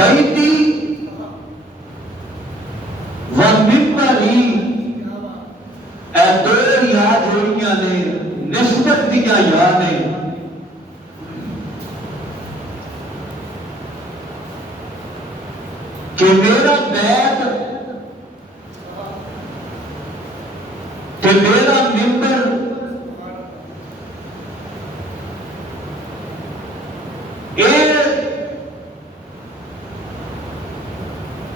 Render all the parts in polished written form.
بیتی و ممبری، اے دو یاد ہوئیاں نے نسبت دیا یادیں، کہ میرا بیت کہ میرا ممبر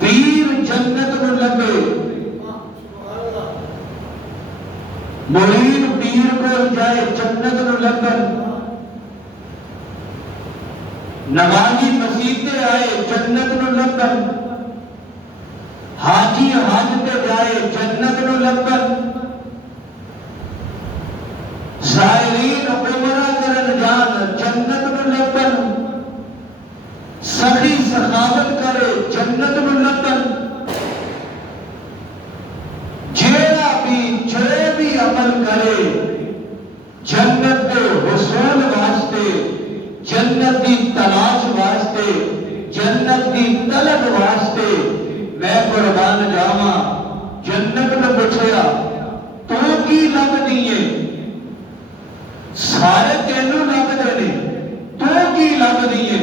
پیر جنت نو لگے، مرید پیر کو جائے جنت نو لگن، نمازی مسجد تے آئے جنت نو لگن، حاجی حج تے جائے جنت نو لگن، زائرین عمرہ کرن جان جنت نو لگن، سخی سخاوت کرے جنت نو لگن، جو بھی عمل کرے جنت کے حصول واسطے، جنت دی تلاش واسطے، جنت دی طلب واسطے، میں قربان جاواں جنت نو پوچھیا تو کی لب دیئے، سارے تینوں لب دینے تو کی لب دیئے،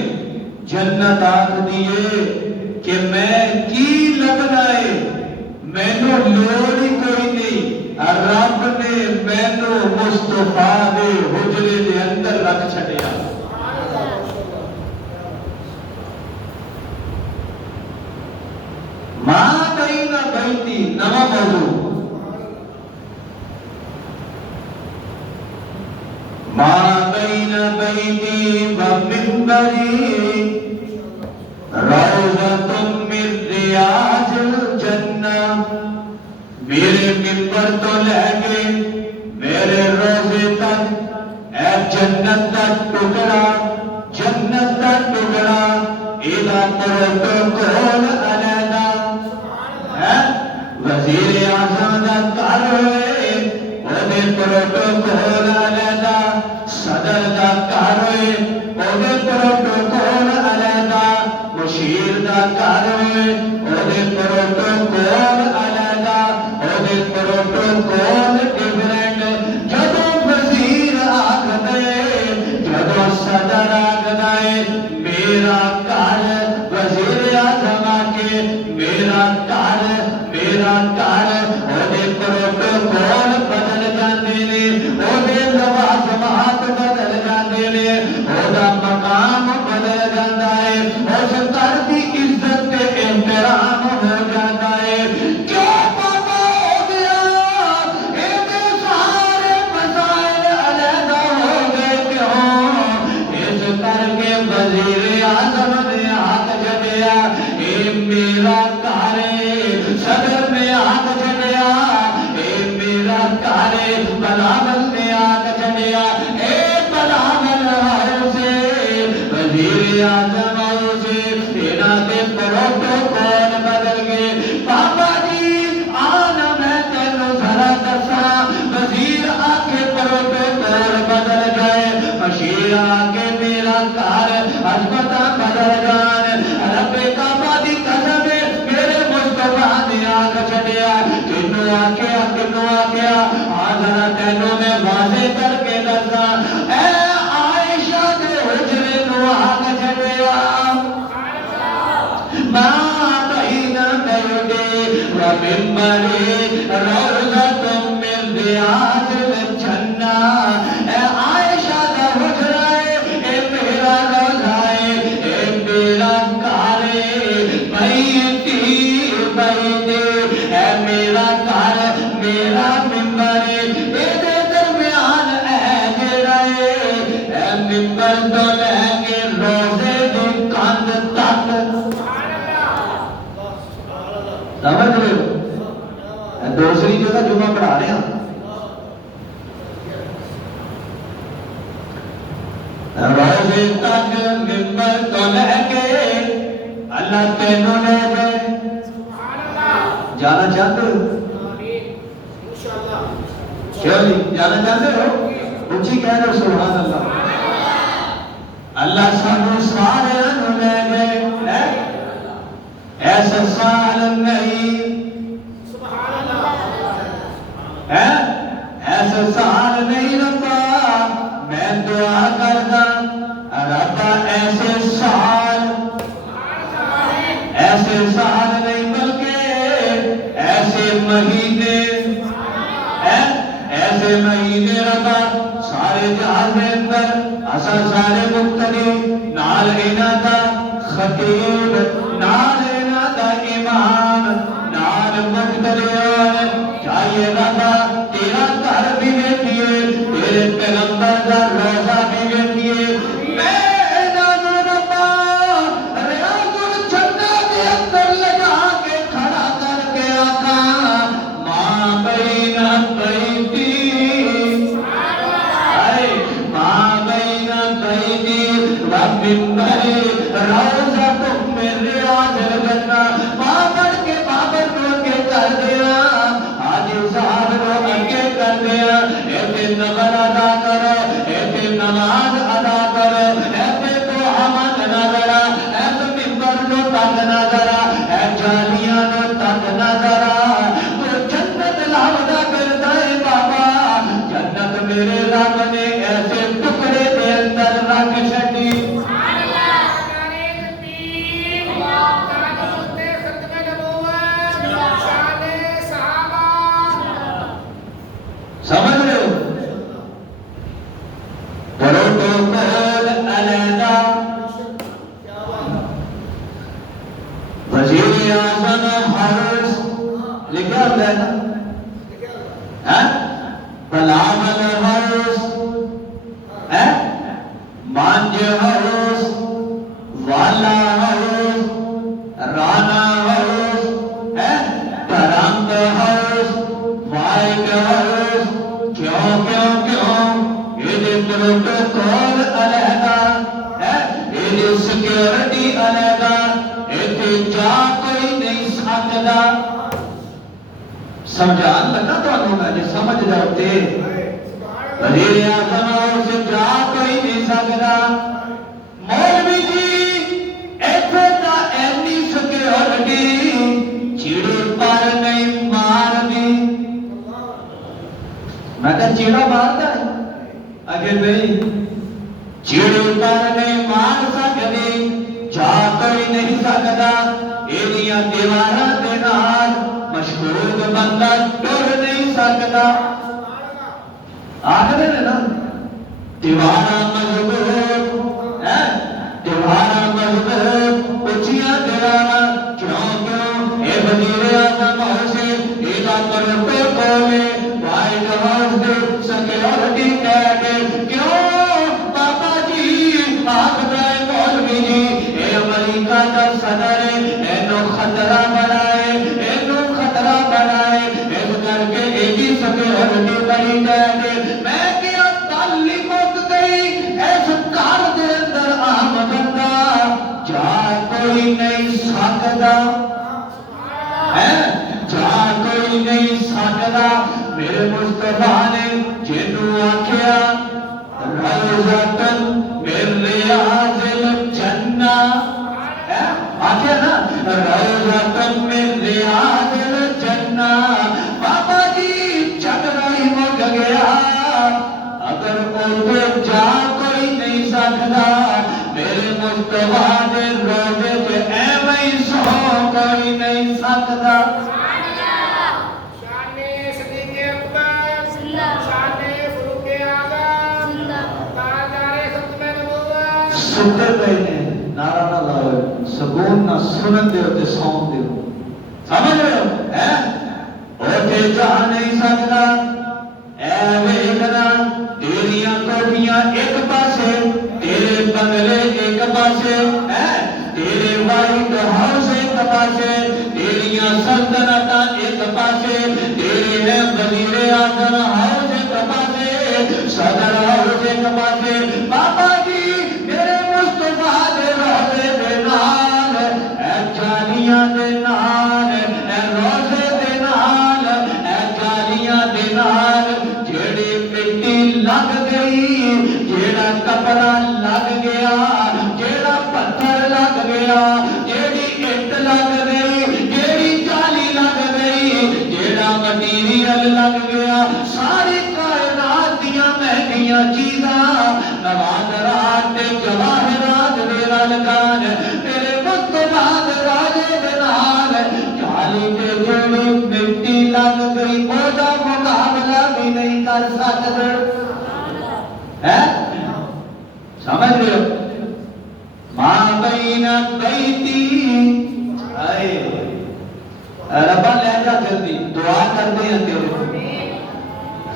جنت آکھ دیئے کہ میں کی لبنا ہے، میں نو لوڑی کوئی نہیں، رب نے میں نو مصطفیٰ دے حجرے دے اندر رکھ چھڑیا۔ ماں بین بیتی، نواں موضوع، ماں بین بیتی و ممبری روضۃ من ریاض الجنہ، میرے ممبر تو لے گے میرے روزے تک، اے جنت کا ٹکڑا، جنت کا ٹکڑا، ایدہ پروٹوکول علیحدہ ہے، وزیر اعظم دا کر ہوئے اودے پروٹوکول علیحدہ، صدر دا کر ہوئے اودے پروٹوکول علیحدہ، مشیر دا کر ہوئے اودے پروٹوکول علیحدہ، اودے پروٹوکول ڈیفرنٹ، جدو وزیر آگدے، جدو صدر آگدائے، میرا کار وزیر اعظم آکے، میرا کار اودے پروٹوکول بدل جاندے نے، اودے لوازمات بدل جاندے نے، اودا مقام بدل جاندہ ہے، اس کر دی عزت تے احترام ہو جاندہ ہے، کیوں پتہ ہو گیا ایدے سارے مسائل علیحدہ ہو گئے کیوں، اس کر کے وزیر اعظم نے ہاتھ جڑیا، اے میرا کارے، صدر نے ہاتھ جڑیا، اے میرا کارے، بلاول نے ہاتھ جڑیا، اے بلاول آؤ سے، وزیر اعظم آؤ سے، اینا دے پروٹوکول بدل گئے، بابا جی آنا میں تینوں ذرا دسا، وزیر آکے پروٹوکول بدل گئے، مشیر آکے میرا کار عظمتہ بدل جان، رب کعبہ دی قسم میرے مصطفیٰ نے آکھ چھڑیا، کنوں آکیا، آذرہ تینوں میں واضح کر کے دسا، اے عائشہ دے حجرے نو آکھ چھڑیا، ماں بین بیتی و ممبری روضۃ من ریاض الجنہ، اے عائشہ دا حجرہ ہے، اے میرا روضہ ہے، اے میرا کارے، بیتی اے میرا کار، میرا ممبر، اے دے درمیان اے جڑا ہے، اے ممبر تو لے کے روزے دی کاند تک، سمجھ رہے ہو؟ دوسری جگہ جمعہ پڑھا رہے ہیں، روزے تک ممبر تو لے کے اللہ تینوں لے گئے، جانا چاہتے ہو؟ کیوں نہیں جانا چاہتے ہو؟ اچھی کہہ رہے ہو سبحان اللہ، اللہ سانو سارے انہوں لے گئے، نال انہاں دا خطیب نال انہاں دا امام نال مقتدیان چاہیے رضا تیرا گھر بھی ویکھیے تیرے پیغمبر دا روزہ بھی ویکھیے میں انہاں نوں ربا ریاض الجنہ دے اندر لگا کے کھڑا کر کے آقا ماں بین بیتی ماں بین بیتی ومنبری روضۃ من ریاض الجنہ ماں بڑھ کے بابر کو کے کر دیا حاجی صاحب کو اگے کر دیا ایسے نماز ادا کرو ایسے نماز ادا کرو ایسے تو حمد نہ ذرا ایسے منبر کو تک نہ ذرا اے جالیاں نو تک نہ ذرا تو جنت لاودا کرتا ہے بابا جنت میرے رب نے ایسے ٹکڑے دے اندر رکھ چھڈی سمجھ رہے ہو پروٹوکول علیحدہ وزیر اعظم حرس لکھا ہوتا ہے نا بلامل حرس مانج حرس والا حرس رانا حرس ترنگ حرس وائٹ حرس کیوں کیوں کیوں یہ پروٹوکول علیحدہ یہ سیکیورٹی علیحدہ یہ جا کوئی نہیں سکتا سمجھان لگا تو انہوں نے جو سمجھ جاتے وزیر اعظم سے جا کوئی نہیں سکتا مولوی جی ایتھے دا اینی سیکیورٹی چیڑے پر نہیں مار دی میں کہا چیڑا مارتا ہے اگر نہیں چیڑے پر نہیں مار سکتی جا کوئی نہیں سکتا ایلیاں دیوارہ دے نال مشہور بندہ ٹر نہیں سکتا آخر ہے نا دیوارہ مضبوط دیوارہ مضبوط اچھیاں دیوارہ کیوں کیوں اے وزیر اعظم سے ایدہ پروٹوکول وائٹ ہاؤس دے سیکیورٹی کہہ کے کیوں بابا جی آپ دائے مولوی جی اے امریکہ کا صدر اینو خطرہ بنائے اس کر کے ایجی سیکیورٹی بڑی کہہ کے میں کیا تعلیم مک گئی اس کار دے اندر عام بندہ جا کوئی نہیں سکتا جا کوئی نہیں سکتا میرے مصطفیٰ نے جنو آکھیا روضۃ من ریاض الجنہ آکھیا نا روضۃ من ریاض الجنہ بابا جی جھگڑا ہی مک گیا اگر اردو جا کوئی نہیں سکتا میرے مصطفیٰ نے روزے کے ایویں سو کوئی نہیں سکتا سکتے پہنے نعرہ نہ لاؤ سکون نہ سنن دے ہوتے سون دے ہو سمجھ رہے ہو اوٹے جہاں نہیں سکتا اے ویکنا تیریاں کوٹیاں ایک پاسے تیرے بنگلے ایک پاسے تیرے وائٹ ہاؤس ایک پاسے تیریاں سلطنتاں ایک پاسے تیرے وزیر اعظم ہاؤس ایک پاسے صدر ہاؤس ایک پاسے بابا جی میرے مصطفیٰ دے روزے دے نال اے جالیاں دے نال اے روزے دے نال اے جالیاں دے نال جیڑی مٹی لگ گئی جیڑا کپڑا لگ گیا جیڑا پتھر لگ گیا جیڑی اٹ لگ گئی جیڑی جالی لگ گئی جیڑا مٹیریل لگ گیا ساری کائنات دیاں مہنگیاں چیزاں نوادرات تے جواہرات دے رلکان تیرے مصطفیٰ دے راجے دے نال جالی تے جیڑی مٹی لگ گئی اودا مقابلہ بھی نہیں کر سکتے سمجھ رہے ہو بین بیتی آئے ربا لے جا جلدی دعا کرتے ہیں تیرے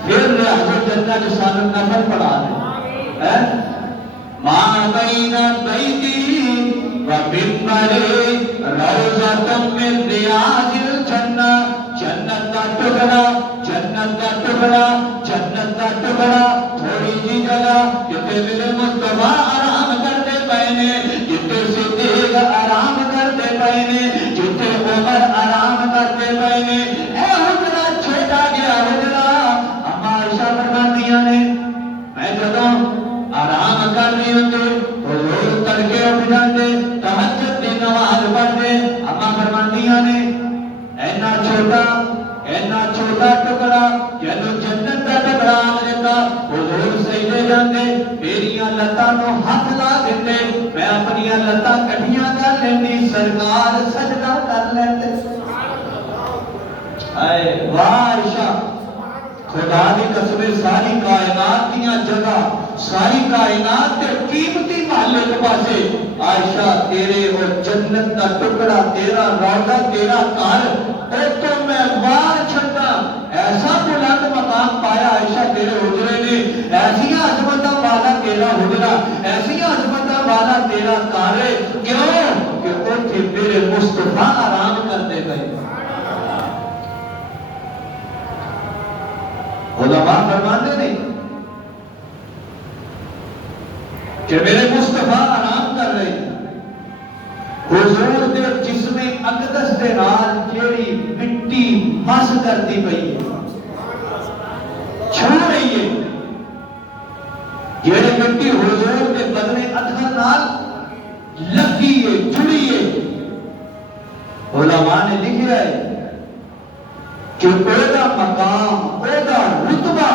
پھر ریاض جنہ جو سالن نفر پڑھا دے ما بین بیتی و ممبری روضۃ من ریاض الجنہ جنت کا ٹکڑا جنت کا ٹکڑا جنت کا ٹکڑا تھوڑی جی جگہ جتے میرے مصطفیٰ آرام کرتے پہنے جتے صدیق آرام کرتے پہنے جتے عمر آرام کرتے پہنے اے حجرہ چھوٹا گیا حجرہ اما عائشہ فرماندیاں نے میں جدوں آرام کر رہی ہوتے حضور تڑکے اٹھ جاتے تہجد دی نماز پڑھتے اما فرماندیاں نے اینا چھوٹا ٹکڑا جنو جنت کا ٹکڑا آمدتا حضور سجدے جاندے میریاں لتاں نو ہاتھ لا دیتے میں اپنیاں لتاں کٹھیاں کر لیندی سرکار سجدہ کر لیندے اے واہ عائشہ خدا دی قسم ساری کائنات دیاں جگہ ساری کائنات کے قیمتی محلے کے پاسے عائشہ تیرے اور جنت کا ٹکڑا تیرا روضہ تیرا گھر اے تو میں وار چھٹا ایسا بلند مقام پایا عائشہ تیرے حجرے نے ایسی عظمت والا تیرا حجرہ ایسی عظمت والا تیرا گھر کیوں کہ اوتھے میرے مصطفیٰ آرام کرتے گئے علماء فرماتے نہیں کہ میرے مصطفیٰ آرام کر رہے ہیں حضور دے جسم اقدس دے نال جیڑی مٹی مس کرتی پئی چھو رہی ہے جیڑی مٹی حضور دے بدن اطہر نال لگی ہے جڑی ہے علماء نے لکھا ہے کہ اوہدا مقام اوہدا رتبہ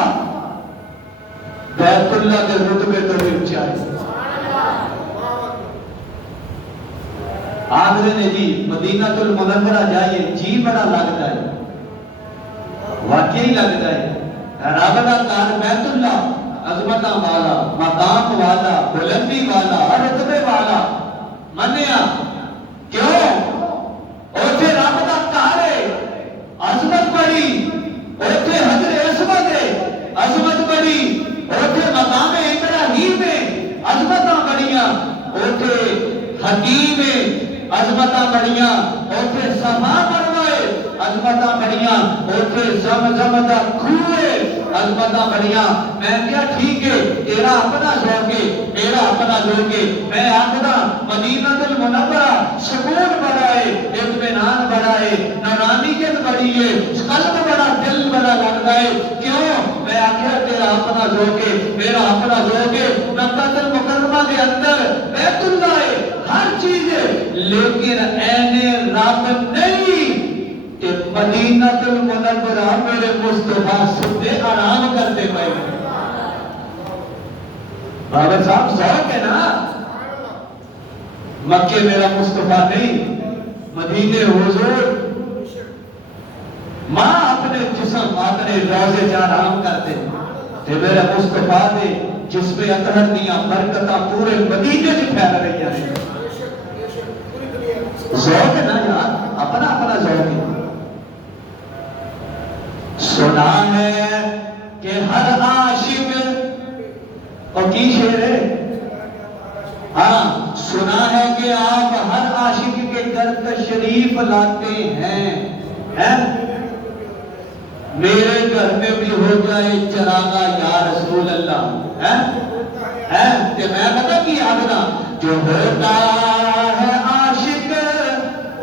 بیت اللہ کے رتبے تو بھی اونچا ہے آخر نے جی مدینہ المنورہ جائیے جی بڑا لگتا ہے واقعی لگتا ہے رب کا گھر بیت اللہ عظمت والا مقام والا بلندی والا رتبے والا منیا کیوں اوتھے رب کا گھر ہے عظمت بڑی اوتھے حضر عصمت ہے عظمت بڑی اوتھے مقام ابراہیم ہے عظمتاں بڑیاں اوتھے حکیم ہے عظمتاں بڑیاں اوتھے صفا بنوائے عظمتاں بڑیاں اوتھے زمزم دا کھوہ عظمتاں بڑیاں میں کیا ٹھیک ہے تیرا اپنا ذوق ہے میرا اپنا ذوق ہے میں آخدا مدینہ المنورہ سکون بڑا ہے اطمینان بڑا ہے نورانیت بڑی ہے قلب بڑا دل بڑا لگتا ہے کیوں میں آخیا تیرا اپنا ذوق ہے میرا اپنا ذوق ہے مکہ المکرمہ کے اندر بیت اللہ ہے ہر چیز ہے لیکن این رب نہیں کہ مدینہ المنورہ میرے مصطفیٰ سدے آرام کرتے پائے بابا صاحب ذوق ہے نا مکہ میرا مصطفیٰ نہیں مدینے حضور ماں اپنے جسم اپنے روزے جا آرام کرتے تے میرے مصطفیٰ دے جس پہ اطہر دیاں برکتاں پورے مدینے سے پھیل رہی ہیں ذوق ہے نا یار اپنا اپنا ذوق ہے سنا ہے کہ ہر عاشق اور کی شعر ہے ہاں سنا ہے کہ آپ ہر عاشق کے گھر تشریف لاتے ہیں میرے گھر میں بھی ہو جائے چراغا یا رسول اللہ ہے کہ میں پتہ کی آگنا جو ہوتا ہے عاشق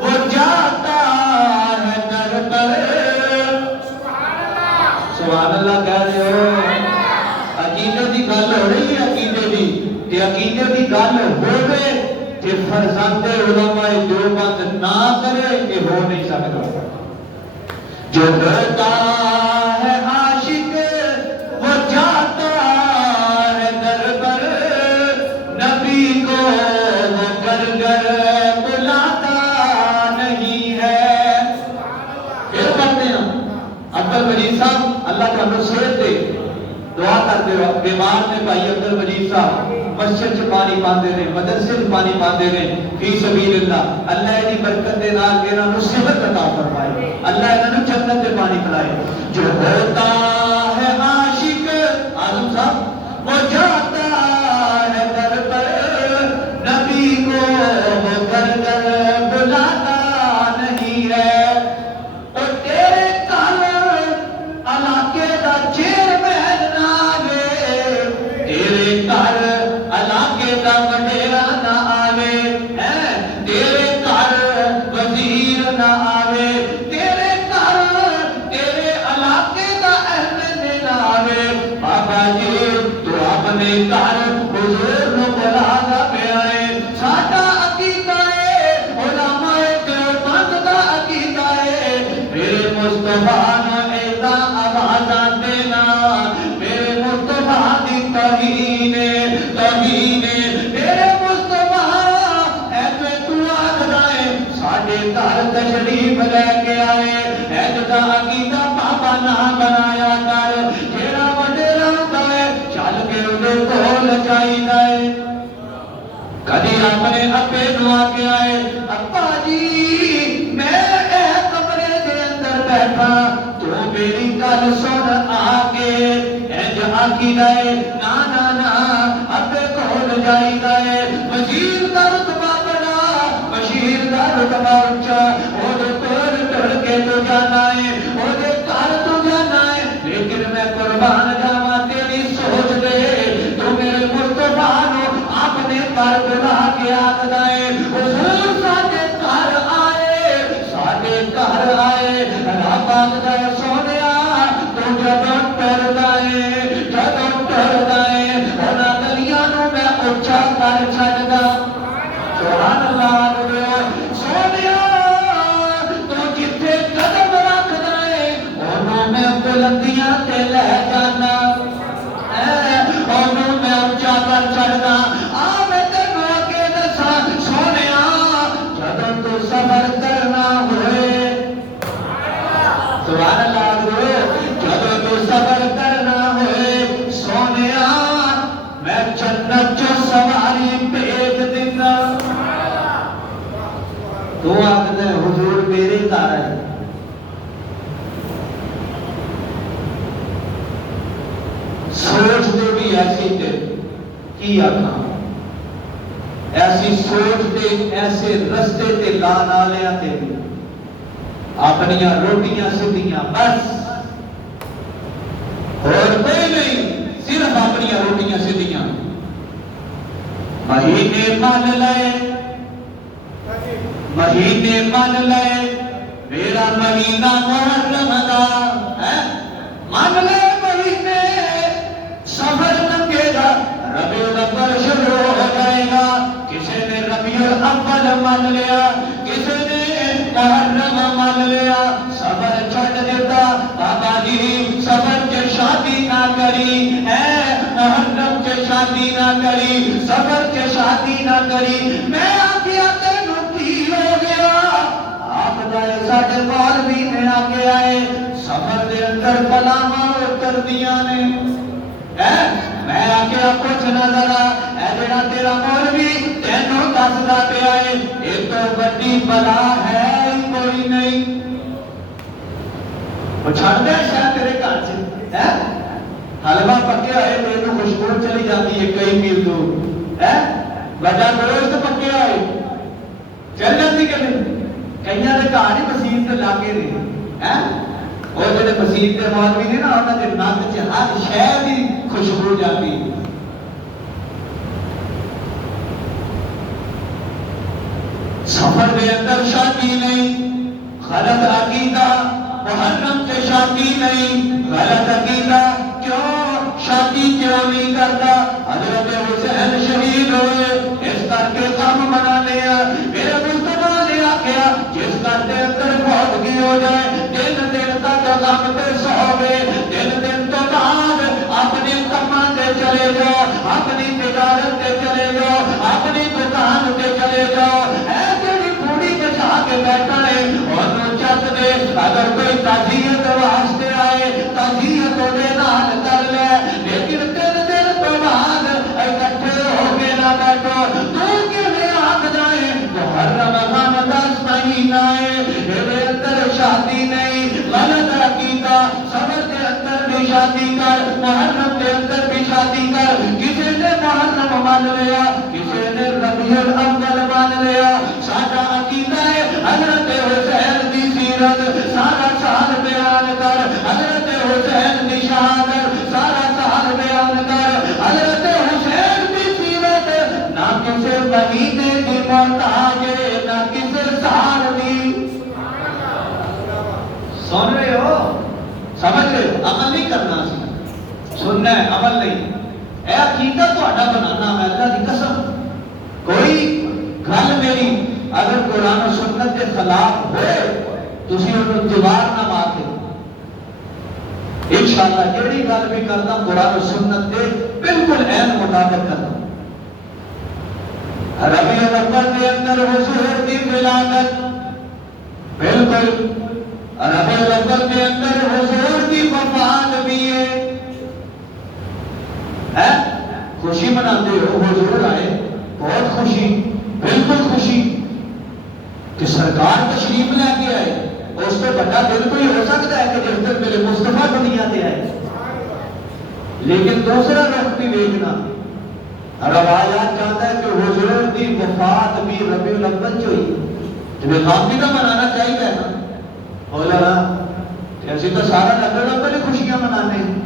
وہ جاتا ہے در پر سبحان اللہ کہہ رہے ہو عقیدے دی گل ہو رہی ہے عقیدے دی کہ عقیدے دی گل ہوئے کہ فرزند علماء دیوبند نہ کرے کہ ہو نہیں سکتا جو ہوتا ہے عاشق وہ جاتا ہے در پر نبی کو وہ گر گر بلاتا نہیں ہے پھر پڑھتے ہیں عبد المجید صاحب اللہ کا نصرت دے دعا کرتے ہو بیمار نے بھائی عبد المجید صاحب مسجد چ پانی پاندے نے مدرسے چ پانی پاندے نے فی سبیل اللہ اللہ دی برکت دے نال انہاں نوں صحت عطا فرمائے اللہ انہاں نوں جنت دے پانی پلائے جو ہوتا ہے عاشق اعظم صاحب وہ جاتا ہے در پر نبی کو وہ گھر گھر بلاتا نہیں ہے اور تیرے کل علاقے دا چیئرمین نہ آوے تیرے گھر علاقے دا وڈیرا نہ آوے تیرے گھر وزیر نہ آوے تیرے گھر تیرے علاقے دا اہل نہ آوے بابا جی تو اپنے گھر حضور نو بلانا پیا ہے ساڈا عقیدہ ہے علماء دیوبند دا عقیدہ ہے میرے مصطفیٰ نو ایدا آوازاں دینا میرے مصطفیٰ دی توہین میرے مصطفیٰ ایسے تو آخدا ہے ساڈے گھر تشریف لے کے آئے ایجدا عقیدہ بابا نہ بنایا کر جیڑا وڈیرا ہوندا ہے چل کے اودے کول چاہیدا ہے کدی اپنے ابے نو آ کے آئے ابا جی میں اے کمرے دے اندر بیٹھا تو میری گل سن آ کے انج عقیدہ ہے نا نا نا ابے کول جائیدا ہے وزیر دا رتبہ بڑا بشیر دا رتبہ اونچا اودے کول ٹر کے تو جانا ہے اودے گھر تو جانا ہے لیکن میں قربان جاواں تیری سوچ دے تو میرے مصطفیٰ نو اپنے گھر بلا کے آخدا ہے حضور ساڈے گھر آئے رب آخدا ہے سونیا تو جدوں ٹردا ہے انہاں گلیاں نو میں اونچا کر چھڈدا سبحان اللہ سونیا تو جتھے قدم رکھدا ہے انہوں میں بلندیاں تے لے جانا انہوں میں اونچا کر چھڈدا آ میں تینوں اگے دساں سونیا جدوں تو سفر کرنا ہوئے سبحان اللہ جدوں تو سفر کرنا ہوئے سونیا میں جنت چ سواری بھیج دینا تو آخدا حضور میرے گھر ہے سوچ دے بھی ایسی تے کی آکھاں ایسی سوچ دے ایسے رستے تے لان آلیاں تے بھی اپنیاں روٹیاں سدیاں بس اور کوئی نہیں صرف اپنیاں روٹیاں سدیاں مہینے من لے میرا مہینہ محرم دا من لے مہینے سفر لنگے گا ربیع الاول شروع ہو جائے گا کسی نے ربیع الاول من لیا کسی نے محرم من لیا سفر چھڈ دیتا بابا جی سفر چ شادی نہ کری محرم چ شادی نہ کری سفر چ شادی نہ کری میں آخیا تینوں کی ہو گیا آپ دائے ساڈے مولوی نے آ کے آئے سفر دے اندر بلاواں اتر دیاں نے میں آخیا کچھ نہ ذرا اے جڑا تیرا مولوی تینوں دسدا پیا ہے یہ تو بڑی بلا ہے ہی کوئی نہیں وہ چھڑ دے شاید تیرے گھر سے حلوہ پکے ہوئے تینوں خوشبو چلی جاتی ہے کئی میل دور وجہ گوشت پکے ہوئے چل جاتی کہ نہیں کئیاں دے گھر ہی مسیت دے لاگے نے اور جڑے مسیت دے مولوی نے نا انہاں دے نک چ ہر شے دی خوشبو جاتی سفر دے اندر شادی نہیں غلط عقیدہ محرم سے شادی نہیں غلط عقیدہ کیوں شادی کیوں نہیں کرتا حضرت حسین شہید ہوئے اس کر کے کام بنا لیا میرے مصطفیٰ نے آخیا جس گھر کے اندر موتگی ہو جائے دن تک غم تے سوے دن تو بعد اپنی کماں تے چلے جاؤ اپنی تجارت تے چلے جاؤ اپنی دکان تے چلے جاؤ کے بیٹھا ہے اور چت دے اگر کوئی تعزیت واسطے آئے تعزیت دے نال کر لے لیکن 3 دن تو بعد اکٹھے ہو لیا، کسی نے ربیع الاول مان لیا۔ ساڈا عقیدہ ہے حضرت حسین دی سیرت سارا سال بیان کر، حضرت حسین دی شہادت سارا سال بیان کر، حضرت حسین دی سیرت نہ کسی مہینے دی محتاج ہے نہ کسی سال دی۔ سن رہے ہو؟ سمجھ رہے ہو؟ عمل نہیں کرنا سی، سننا ہے، عمل نہیں۔ اے عقیدہ تہاڈا بنانا میں اللہ دی قسم، کوئی گل میری اگر قرآن و سنت کے خلاف ہوئے تسی انہوں دیوار نہ مار دے۔ انشاءاللہ جیڑی گل بھی کرنا قرآن و سنت کے بالکل عین مطابق کرنا۔ ربیع الاول کے اندر حضور کی ولادت، بالکل ربیع الاول کے اندر حضور کی وفات بھی ہے۔ خوشی مناتے ہو، حضور آئے، بہت خوشی، بالکل خوشی کہ سرکار تشریف لے کے آئے۔ اس سے بڑا دن کوئی ہو سکتا ہے کہ جس دن میرے مصطفیٰ دنیا دے آئے۔ لیکن دوسرا رخ بھی دیکھنا، روایات کہتا ہے کہ حضور کی وفات بھی ربیع الاول جو ہوئی، تمہیں کام بھی تو منانا چاہیے نا، بولا نا ایسی تو سارا ربیع الاول ہی خوشیاں منانے ہیں۔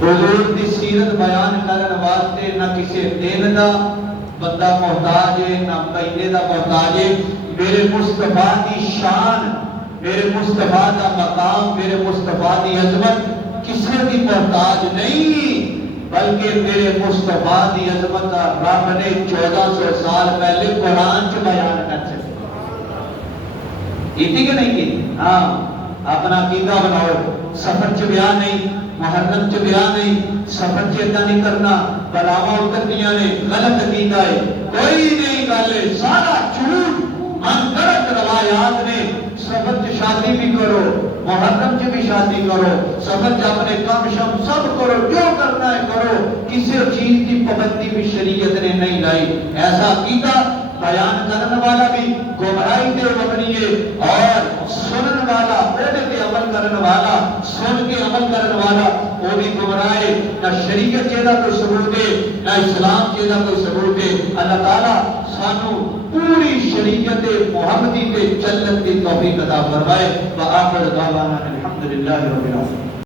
حضور دی سیرت بیان کرن واسطے نہ کسی دن دا بندہ محتاج ہے نہ مہینے دا محتاج ہے۔ میرے مصطفیٰ دی شان، میرے مصطفیٰ دا مقام، میرے مصطفیٰ دی عظمت کسی دی محتاج نہیں، بلکہ میرے مصطفیٰ دی عظمت رب نے 1400 سال پہلے قرآن چ بیان کر چکی۔ کہ نہیں کی؟ ہاں، اپنا عقیدہ بناؤ، سفر چ بیان نہیں، محرم چ بیان نہیں، سفر چ اتنا نہیں کرنا، بلاواں اترنیاں نے، غلط عقیدہ ہے، کوئی نہیں گل ہے، سارا جھوٹ من گھڑت روایات نے۔ سفر چ شادی بھی کرو، محرم چ بھی شادی کرو، سفر چ اپنے کام شام سب کرو، جو کرنا ہے کرو، کسی چیز کی پابندی بھی شریعت نے نہیں لائی۔ ایسا عقیدہ بیان کرنے والا بھی گمراہی دے مبنی ہے، اور سنن والا اوہدے تے عمل کرنے والا، سن کے عمل کرنے والا وہ بھی گمراہ ہے۔ نہ شریعت چیزا کوئی ثبوت ہے نہ اسلام چیزا کوئی ثبوت ہے۔ اللہ تعالیٰ سانو پوری شریعت محمدی تے چلن کی توفیق عطا فرمائے۔ وآخر دعوانا الحمدللہ رب العالمین۔